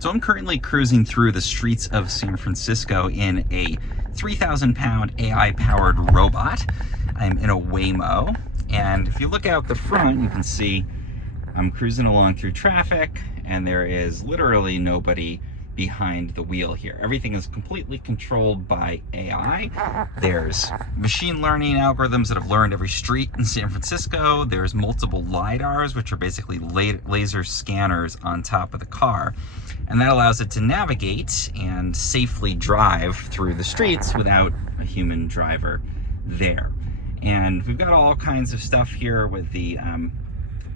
So I'm currently cruising through the streets of San Francisco in a 3,000-pound AI-powered robot. I'm in a Waymo, and if you look out the front, you can see I'm cruising along through traffic, and there is literally nobody behind the wheel here. Everything is completely controlled by AI. There's machine learning algorithms that have learned every street in San Francisco. There's multiple LiDARs, which are basically laser scanners on top of the car. And that allows it to navigate and safely drive through the streets without a human driver there. And we've got all kinds of stuff here with the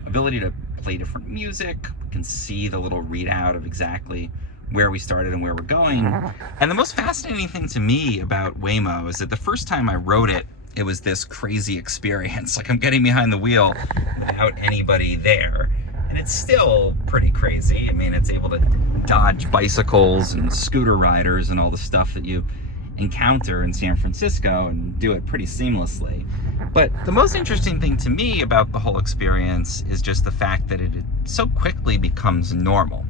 ability to play different music. We can see the little readout of exactly where we started and where we're going. And the most fascinating thing to me about Waymo is that the first time I rode it, it was this crazy experience. Like, I'm getting behind the wheel without anybody there. And it's still pretty crazy. I mean, it's able to dodge bicycles and scooter riders and all the stuff that you encounter in San Francisco and do it pretty seamlessly. But the most interesting thing to me about the whole experience is just the fact that it so quickly becomes normal.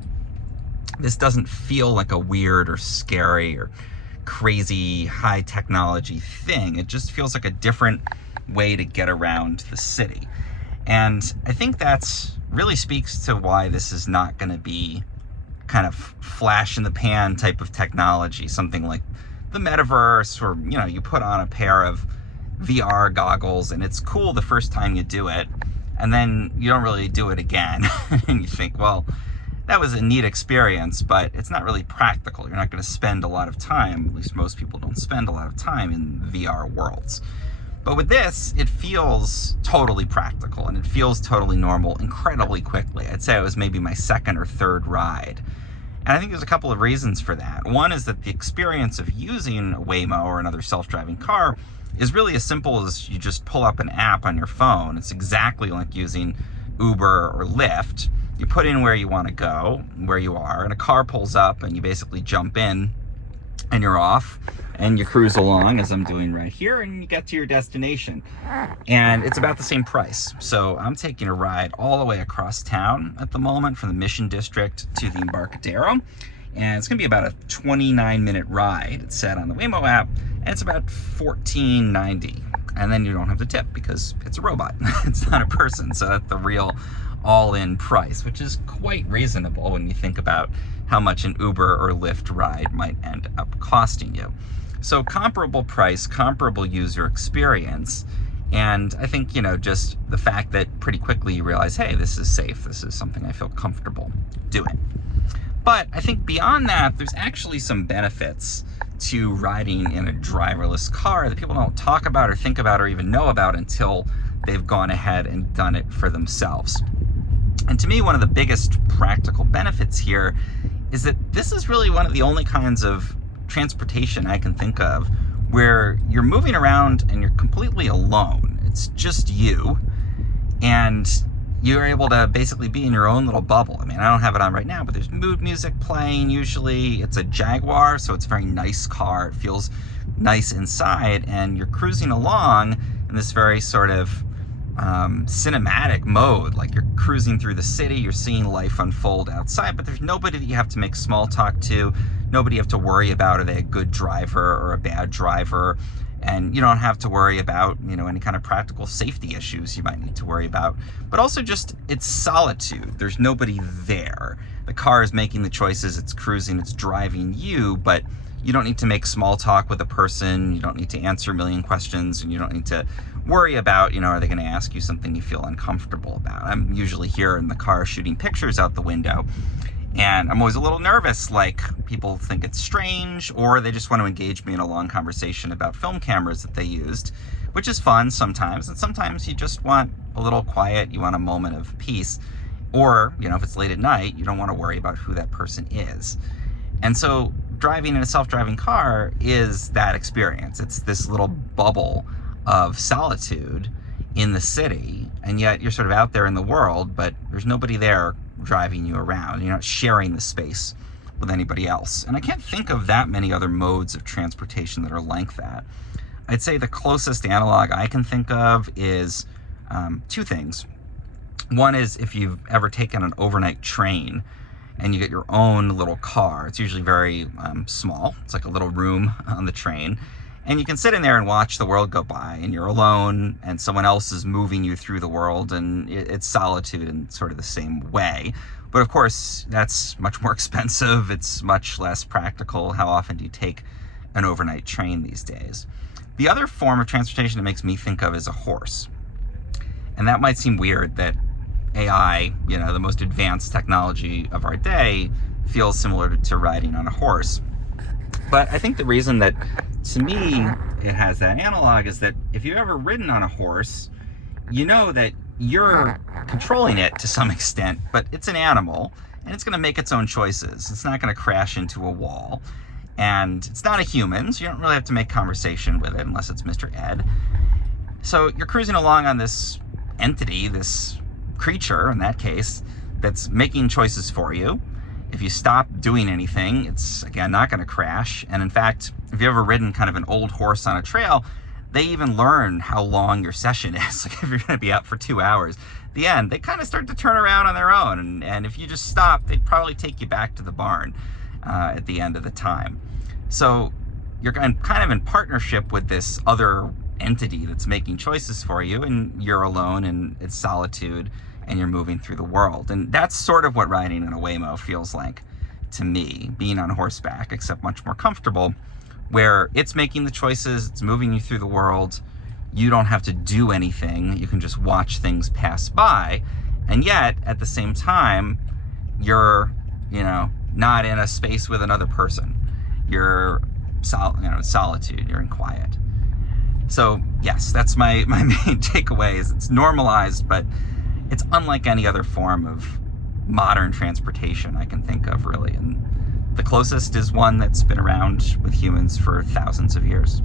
This doesn't feel like a weird or scary or crazy high technology thing. It just feels like a different way to get around the city. And I think that's really speaks to why this is not going to be kind of flash in the pan type of technology, something like the metaverse, or, you know, you put on a pair of VR goggles and it's cool the first time you do it, and then you don't really do it again. And you think, well, that was a neat experience, but it's not really practical. You're not going to spend a lot of time, at least most people don't spend a lot of time in VR worlds. But with this, it feels totally practical and it feels totally normal incredibly quickly. I'd say it was maybe my second or third ride. And I think there's a couple of reasons for that. One is that the experience of using a Waymo or another self-driving car is really as simple as you just pull up an app on your phone. It's exactly like using Uber or Lyft. You put in where you want to go, where you are, and a car pulls up and you basically jump in and you're off and you cruise along, as I'm doing right here, and you get to your destination. And it's about the same price. So I'm taking a ride all the way across town at the moment from the Mission District to the Embarcadero. And it's gonna be about a 29-minute ride. It's set on the Waymo app, and it's about $14.90. And then you don't have to tip because it's a robot. It's not a person, so that's the real all-in price, which is quite reasonable when you think about how much an Uber or Lyft ride might end up costing you. So comparable price, comparable user experience, and I think, you know, just the fact that pretty quickly you realize, hey, this is safe, this is something I feel comfortable doing. But I think beyond that, there's actually some benefits to riding in a driverless car that people don't talk about or think about or even know about until they've gone ahead and done it for themselves. And to me, one of the biggest practical benefits here is that this is really one of the only kinds of transportation I can think of where you're moving around and you're completely alone. It's just you, and you're able to basically be in your own little bubble. I mean, I don't have it on right now, but there's mood music playing usually. It's a Jaguar, so it's a very nice car. It feels nice inside, and you're cruising along in this very sort of cinematic mode. Like, you're cruising through the city, you're seeing life unfold outside, but there's nobody that you have to make small talk to, nobody you have to worry about, are they a good driver or a bad driver, and you don't have to worry about, you know, any kind of practical safety issues you might need to worry about. But also just, it's solitude. There's nobody there. The car is making the choices, it's cruising, it's driving you, but you don't need to make small talk with a person, you don't need to answer a million questions, and you don't need to worry about, you know, are they going to ask you something you feel uncomfortable about. I'm usually here in the car shooting pictures out the window, and I'm always a little nervous, like people think it's strange, or they just want to engage me in a long conversation about film cameras that they used, which is fun sometimes, and sometimes you just want a little quiet, you want a moment of peace, or, you know, if it's late at night, you don't want to worry about who that person is. And so driving in a self-driving car is that experience. It's this little bubble of solitude in the city, and yet you're sort of out there in the world, but there's nobody there driving you around. You're not sharing the space with anybody else. And I can't think of that many other modes of transportation that are like that. I'd say the closest analog I can think of is two things. One is if you've ever taken an overnight train, and you get your own little car. It's usually very small. It's like a little room on the train. And you can sit in there and watch the world go by, and you're alone, and someone else is moving you through the world, and it's solitude in sort of the same way. But of course, that's much more expensive. It's much less practical. How often do you take an overnight train these days? The other form of transportation that makes me think of is a horse. And that might seem weird that AI, the most advanced technology of our day, feels similar to riding on a horse. But I think the reason that, to me, it has that analog is that if you've ever ridden on a horse, you know that you're controlling it to some extent, but it's an animal, and it's going to make its own choices. It's not going to crash into a wall. And it's not a human, so you don't really have to make conversation with it unless it's Mr. Ed. So you're cruising along on this entity, this creature, in that case, that's making choices for you. If you stop doing anything, it's, again, not going to crash. And in fact, if you've ever ridden kind of an old horse on a trail, they even learn how long your session is. Like if you're going to be out for 2 hours, at the end, they kind of start to turn around on their own. And if you just stop, they'd probably take you back to the barn at the end of the time. So you're kind of in partnership with this other entity that's making choices for you, and you're alone, and it's solitude, and you're moving through the world. And that's sort of what riding in a Waymo feels like to me, being on horseback, except much more comfortable, where it's making the choices, it's moving you through the world. You don't have to do anything. You can just watch things pass by. And yet, at the same time, you're, not in a space with another person. You're solitude, you're in quiet. So yes, that's my main takeaway is it's normalized, but it's unlike any other form of modern transportation I can think of, really. And the closest is one that's been around with humans for thousands of years.